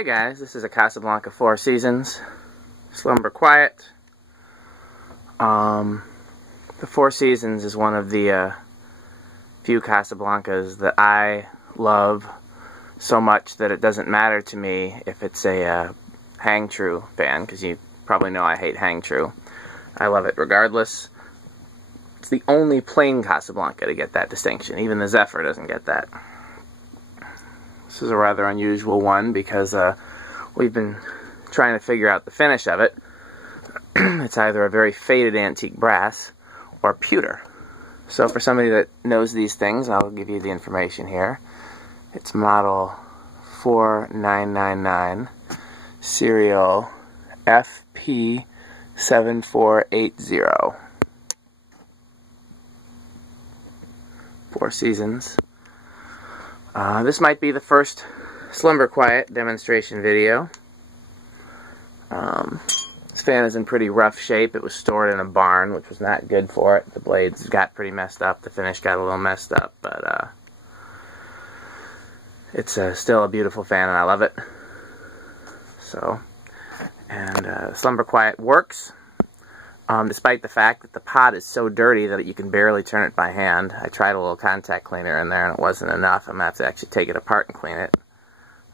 Hey guys, this is a Casablanca Four Seasons Slumber Quiet. The Four Seasons is one of the few Casablancas that I love so much that it doesn't matter to me if it's a hang true fan, because you probably know I hate hang true. I love it regardless. It's the only plain Casablanca to get that distinction. Even the Zephyr doesn't get that. This is a rather unusual one because we've been trying to figure out the finish of it. It's either a very faded antique brass or pewter. So for somebody that knows these things, I'll give you the information here. It's model 4999, serial FP7480. Four Seasons. This might be the first Slumber Quiet demonstration video. This fan is in pretty rough shape. It was stored in a barn, which was not good for it. The blades got pretty messed up. The finish got a little messed up, but it's still a beautiful fan, and I love it. So, and Slumber Quiet works, despite the fact that the pot is so dirty that you can barely turn it by hand. I tried a little contact cleaner in there, and it wasn't enough. I'm going to have to actually take it apart and clean it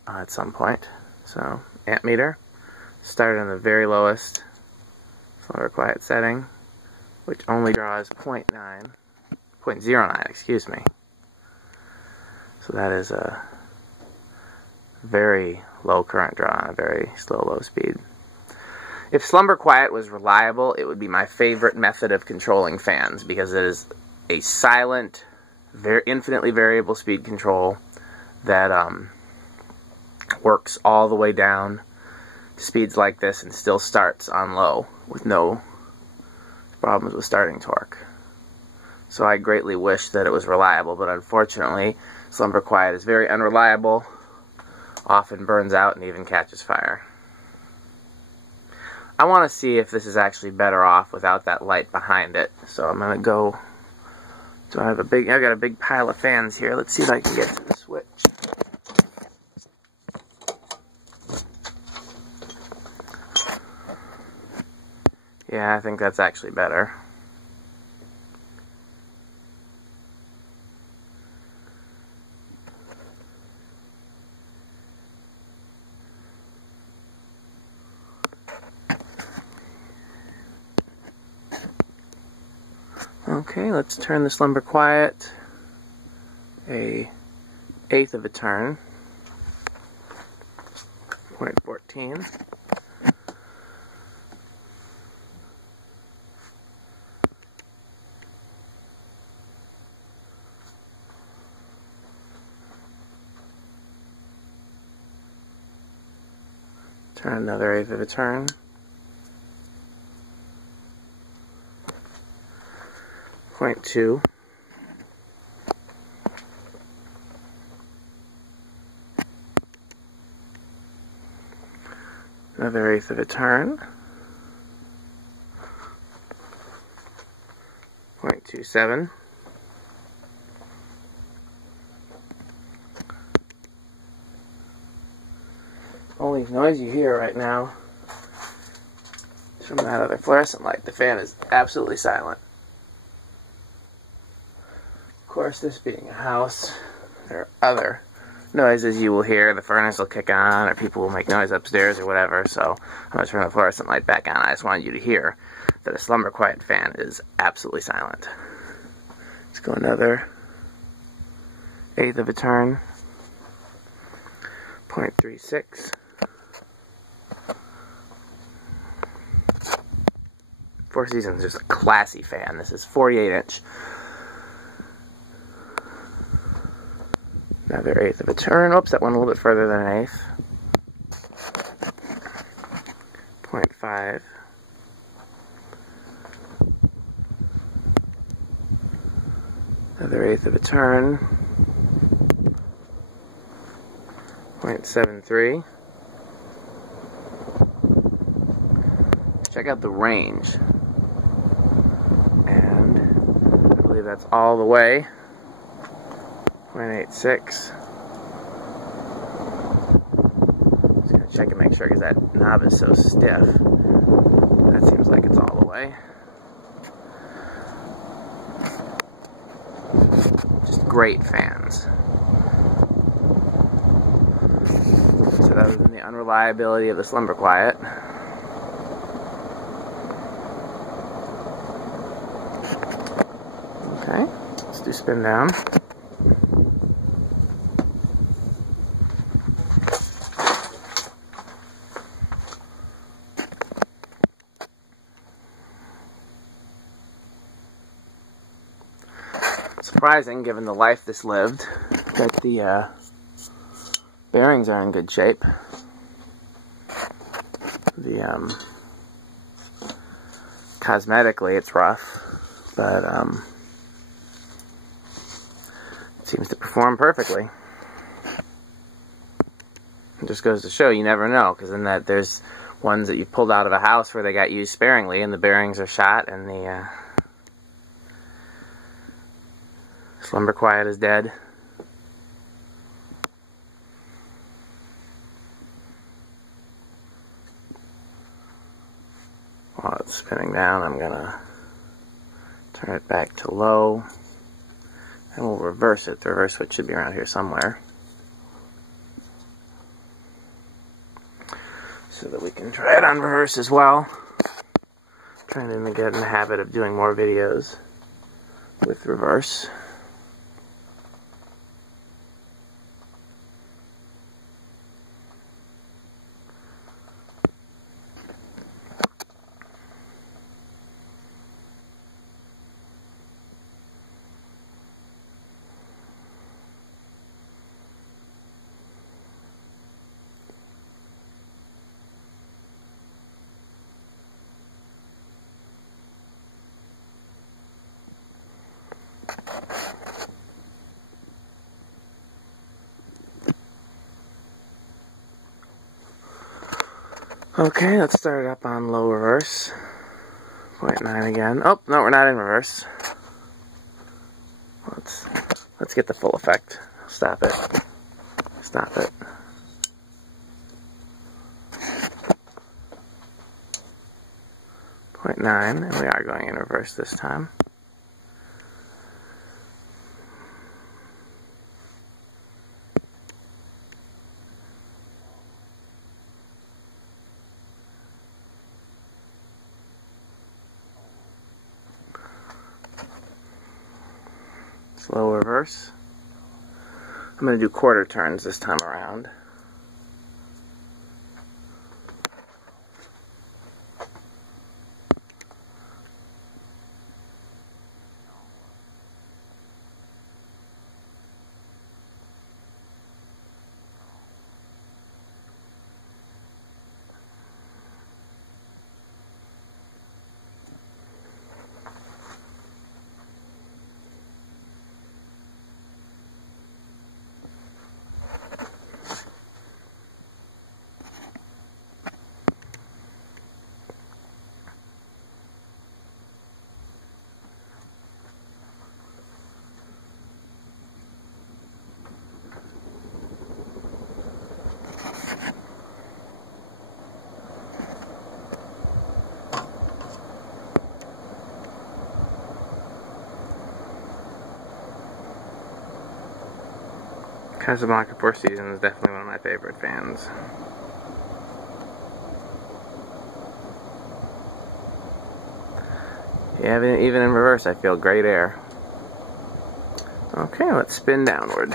at some point. So, amp meter. Started on the very lowest Slumber Quiet setting, which only draws 0.09, excuse me. So that is a very low current draw on a very low speed. If Slumber Quiet was reliable, it would be my favorite method of controlling fans, because it is a silent, infinitely variable speed control that works all the way down to speeds like this and still starts on low with no problems with starting torque. So I greatly wish that it was reliable, but unfortunately Slumber Quiet is very unreliable, often burns out and even catches fire. I want to see if this is actually better off without that light behind it. So I'm going to go, I've got a big pile of fans here. Let's see if I can get to the switch. Yeah, I think that's actually better. Okay, let's turn the Slumber Quiet a 1/8 of a turn. 0.14. Turn another 1/8 of a turn. 0.2. Another 1/8 of a turn. 0.27. Only noise you hear right now is from that other fluorescent light. The fan is absolutely silent. Of course, this being a house, there are other noises you will hear. The furnace will kick on, or people will make noise upstairs or whatever, so I'm going to turn the fluorescent light back on. I just wanted you to hear that a Slumber Quiet fan is absolutely silent. Let's go another 1/8 of a turn. 0.36. Four Seasons is just a classy fan. This is 48-inch. Another 1/8 of a turn. Oops, that went a little bit further than an 1/8. 0.5. Another 1/8 of a turn. 0.73. Check out the range. And I believe that's all the way. 0.86. Just check and make sure because that knob is so stiff. That seems like it's all the way. Just great fans. So that was the unreliability of the Slumber Quiet. Okay, let's do spin down. Surprising, given the life this lived, that the bearings are in good shape. The cosmetically it's rough, but it seems to perform perfectly. It just goes to show you never know, because in that there's ones that you pulled out of a house where they got used sparingly and the bearings are shot and the Slumber Quiet is dead. While it's spinning down, I'm gonna turn it back to low, and we'll reverse it. The reverse switch should be around here somewhere, so that we can try it on reverse as well. Trying to get in the habit of doing more videos with reverse. Okay, let's start it up on low reverse. 0.9 again. Oh, no, we're not in reverse. Let's get the full effect. Stop it. Stop it. .9, and we are going in reverse this time. Slow reverse. I'm going to do quarter turns this time around. Casablanca Four Seasons is definitely one of my favorite fans. Yeah, even in reverse I feel great air. Okay, let's spin downward.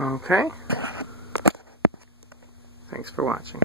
Okay. Thanks for watching.